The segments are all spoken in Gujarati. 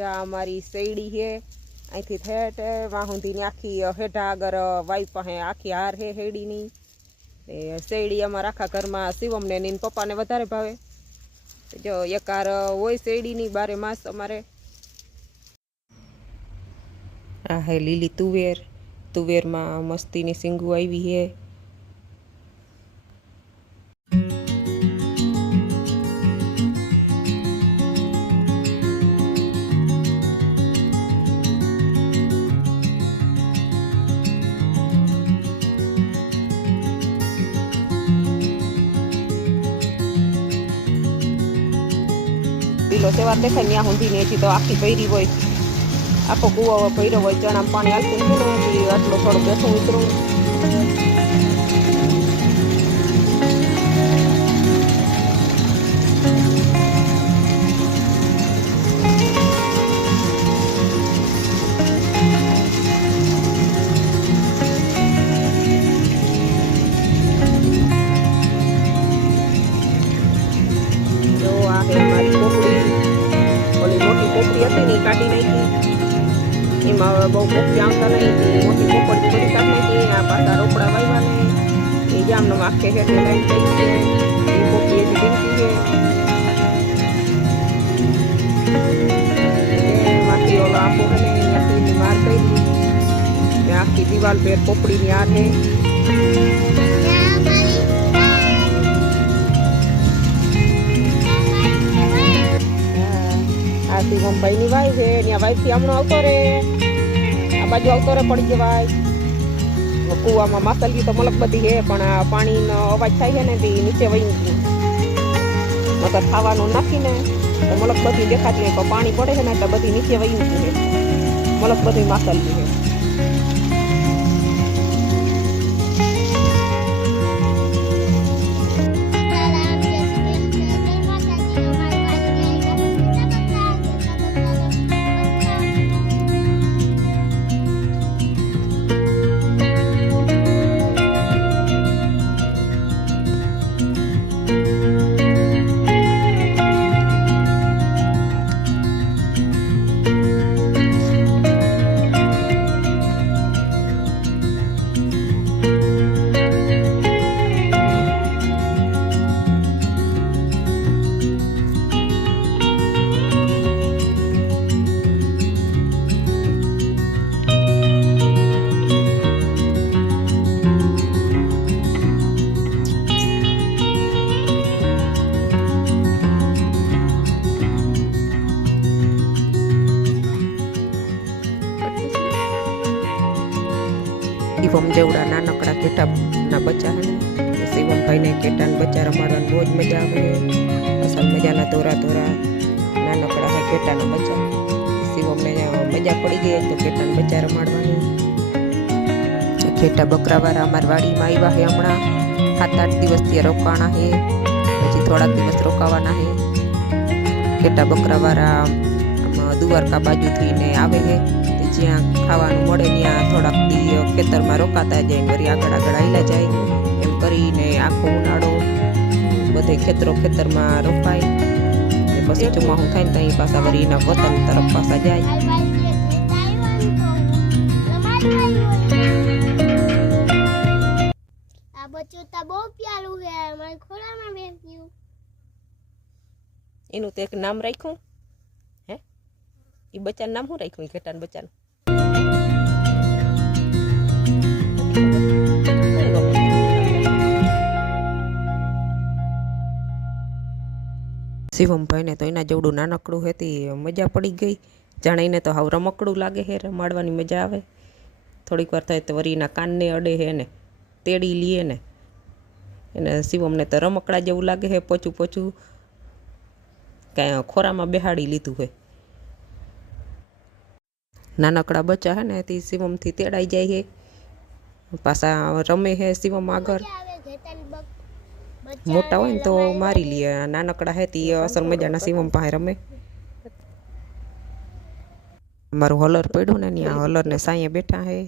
જા અમારી શેરડી છે અહીંથી ઠેઠ વાં સુધીની આખી હેઠા આગળ વાઈ પાસે આખી હાર છે શેરડીની શેરડી અમારા આખા ઘરમાં શિવમને ને પપ્પાને વધારે ભાવે જો એક હાર હોય શેરડીની બારે માસ અમારે આ હે લીલી તુવેરમાં મસ્તીની સિંગુ આવી છે લીલો સેવા દેખાય ત્યાં સુધી ને તો આખી ભરી હોય આખો કૂવો ભર્યો હોય ચણામાં પાણી હાલતું ને આટલો થોડું બેઠું ઉતરું કાઢી નાખી એમાં બહુ પોપડી આવતા નહીં મોટી પોપડી બધી કાઢી નાખી આ પાછા રોપડા વાવ્યા એ જામનો આખે હેઠે લાઈન થઈ છે એ પોપડી હજી ભીંકી છે માંથી ઓલો આંબો હે ને ત્યાંથી માર કરી આખી દિવાલ પેર પોપડીની આ છે શિવમભાઈ ની વાઈ છે ત્યાં વાઈ થી હમણાં આવતો રે આ બાજુ આવતો રે પડી જવાય કુવામાં માસલગી તો મલક બધી છે પણ આ પાણીનો અવાજ થાય છે ને તે નીચે વહી મતલબ ખાવાનું નાખીને તો મલક બધી દેખાતી નહીં પણ પાણી પડે છે ને એટલે બધી નીચે વહી છે મલક બધી માસલગી છે શિવમ જેવડા નાનકડા કેટાના બચ્ચા હે ને શિવમભાઈને કેટાના બચ્ચા રમાડવાની બહુ જ મજા આવે અસલ મજાના ધોરા નાનકડા હે કેટાના બચ્ચા શિવમને મજા પડી ગઈ તો કેટાના બચ્ચા રમાડવાની કેટા બકરાવાળા અમારી વાડીમાં આવ્યા હે હમણાં 7-8 દિવસથી રોકાણા હે પછી થોડાક દિવસ રોકાવાના હે કેટા બકરાવાળા દ્વારકા બાજુથી ને આવે હે જ્યાં ખાવાનું મળે ત્યાં થોડાક દી ખેતરમાં રોકાતા જાય વળી આગળ આવેલા જાય એમ કરીને આખો ઉનાળો બધે ખેતરમાં રોપાય પછી ચોમાસું થાય ને ત્યાં પાછા વળી એના વતન તરફ પાછા જાય આ બચ્ચું તો બહુ પ્યારું છે મારા ખોળામાં બેસ્યું એનું તો એક નામ રાખ્યું હે એ બચ્ચાનું નામ શું રાખ્યું એ ઘેટાના બચ્ચાનું શિવમભાઈને તો એના જેવડું નાનકડું હતી મજા પડી ગઈ જાણે એને તો હાવ રમકડું લાગે છે રમાડવાની મજા આવે થોડીક વાર થાય તો વળી એના કાનને અડે છે ને તેડી લીએ ને એને શિવમને તો રમકડા જેવું લાગે છે પોચું કાંઈ ખોરામાં બેહાડી લીધું હોય નાનકડા બચ્ચા હે ને તે શિવમથી તેડાઈ જાય છે પાછા રમે છે શિવમ આગળ મોટા હોય ને તો મારી લે નાનકડા હે તે અસર મજાના શિવમ પાસે રમે અમારું હલર પડ્યું ને ત્યાં હલરને સાંયે બેઠા હે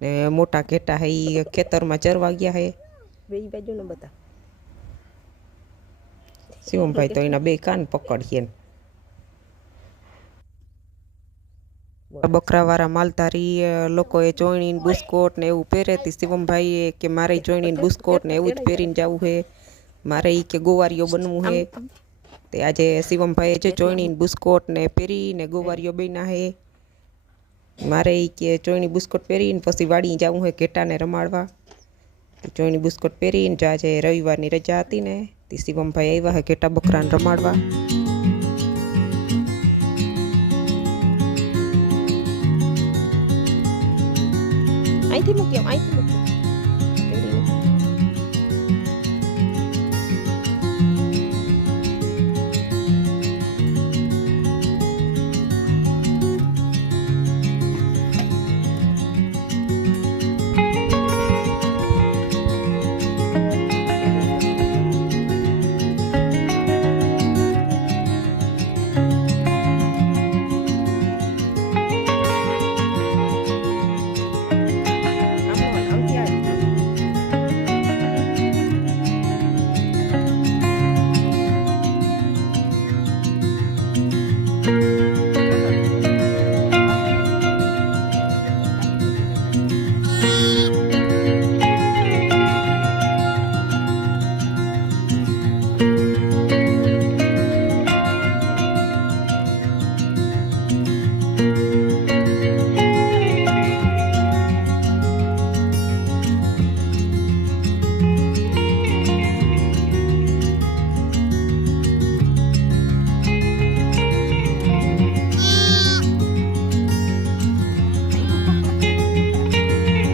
ને મોટા ઘેટા હે એ ખેતરમાં ચરવા ગયા હે બે બાજુ ને બધા શિવમભાઈ તો એના બે કાન પકડીએ બકરાવાળા માલધારી લોકોએ ચોયણીને બુસ્કોટ ને એવું પહેરેતી. શિવમભાઈએ કે મારે ચોયણીને બુસ્કોટ ને એવું જ પહેરીને જવું છે, મારે ઈ કે ગોવારીઓ બનવું છે. તે આજે શિવમભાઈએ જે ચોયણીને બુસ્કોટ ને પહેરીને ગોવારીઓ બન્યા છે. મારે ઈ કે ચોયણી બુસ્કોટ પહેરીને પછી વાડી જવું છે ઘેટાને રમાડવા. ચોયણી બુસ્કોટ પહેરીને આજે રવિવારની રજા હતી ને તે શિવમભાઈ આવ્યા છે ઘેટા બકરાને રમાડવા. અહીંથી મૂકી અહીંથી મૂકી.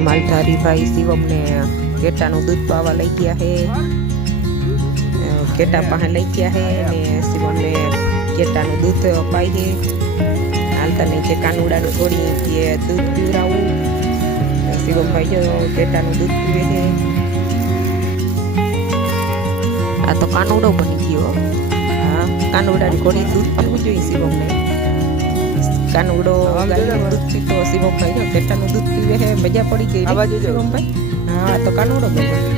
માલધારી ભાઈ શિવમને ઘેટાનું દૂધ પાવા લઈ ગયા છે. ઘેટા પાસે લઈ ગયા છે ને શિવમને ઘેટાનું દૂધ પાઈ છે. હાલતા નહીં કે કાનુડાનું થોડી કે દૂધ પીવડાવું. શિવમભાઈ જો ઘેટાનું દૂધ પીવે છે. આ તો કાનુડો બની ગયો. હા, કાનુડાની ઘોડી દૂધ પીવું જોઈએ શિવમને. કાનુડો ગાયનું દૂધ પીતો શિવમભાઈ ઘેટાનું દૂધ પીવે છે. મજા પડી ગઈ શિવમભાઈ. હા, તો કાનુડો બન્યો.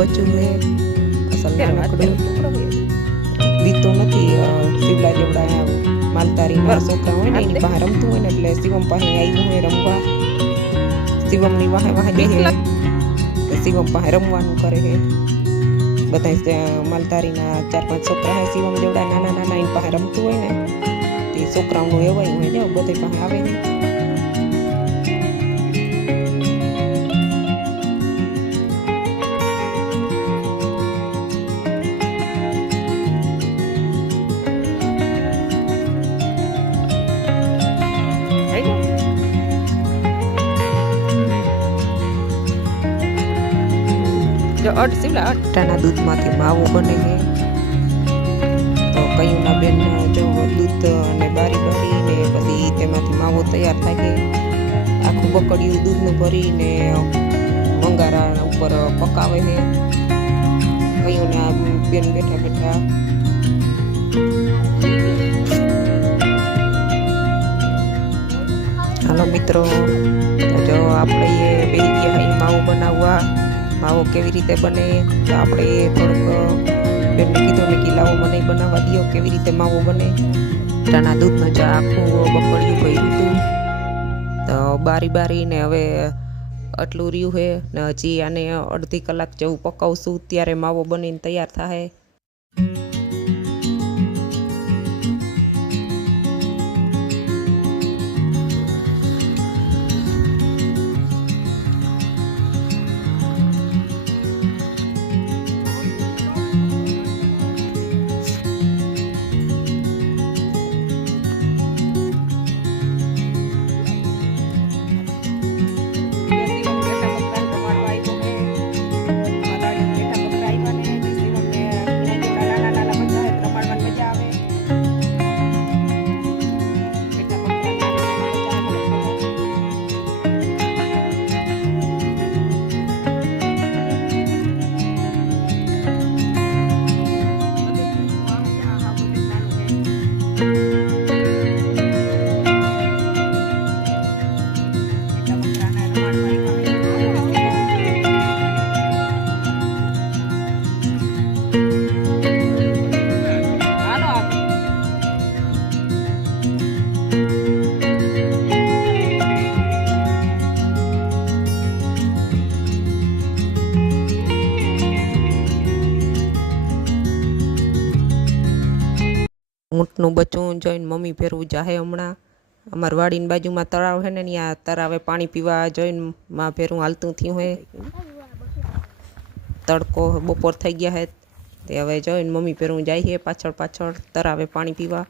બચ્ચું છે અસલ નાનકડું દીતું નથી. શિવલા જેવડા માલધારીના છોકરા હોય ને એની પાસે રમતું હોય ને એટલે શિવમ પાસે આવ્યું હોય રમવા. શિવમની વાહે વાહે બેસે શિવમ પાસે રમવાનું કરે છે. બધા માલધારીના 4-5 છોકરા છે શિવમ જેવડા નાના નાના એની પાસે રમતું હોય ને તે છોકરાઓનું એવાય હોય ને બધે પાસે આવે ને. અટાના દૂધમાંથી માવો બને છે. તો કયુંના બેન જો દૂધ અને બારી ભરીને પછી તેમાંથી માવો તૈયાર થાય છે. આખું બકડિયું દૂધનું ભરીને મંગારા ઉપર પકાવે છે. કયુંના બેન બેઠા બેઠા હાલો મિત્રો, જો આપણે બેસી ગયા માવો બનાવવા. માવો કેવી રીતે બને તો આપણે થોડુંક બેનને કીધું મેં કે લાવો મને બનાવવા દો કેવી રીતે માવો બને. ટાના દૂધનું જે આખું બકડિયું ભર્યું હતું તો બારીને હવે આટલું રહ્યું છે ને હજી આને અડધી કલાક જેવું પકાવશું ત્યારે માવો બનીને તૈયાર થાય. ઊંટનું બચ્ચું જોઈને મમ્મી ભેરવું જાહે હમણાં. અમાર વાડીની બાજુમાં તળાવ છે ને ત્યાં તળાવે પાણી પીવા જોઈને માં ભેરું હાલતું થયું હે. તડકો બપોર થઈ ગયા હે તે હવે જોઈને મમ્મી ભેરું જાય છે પાછળ પાછળ તળાવે પાણી પીવા.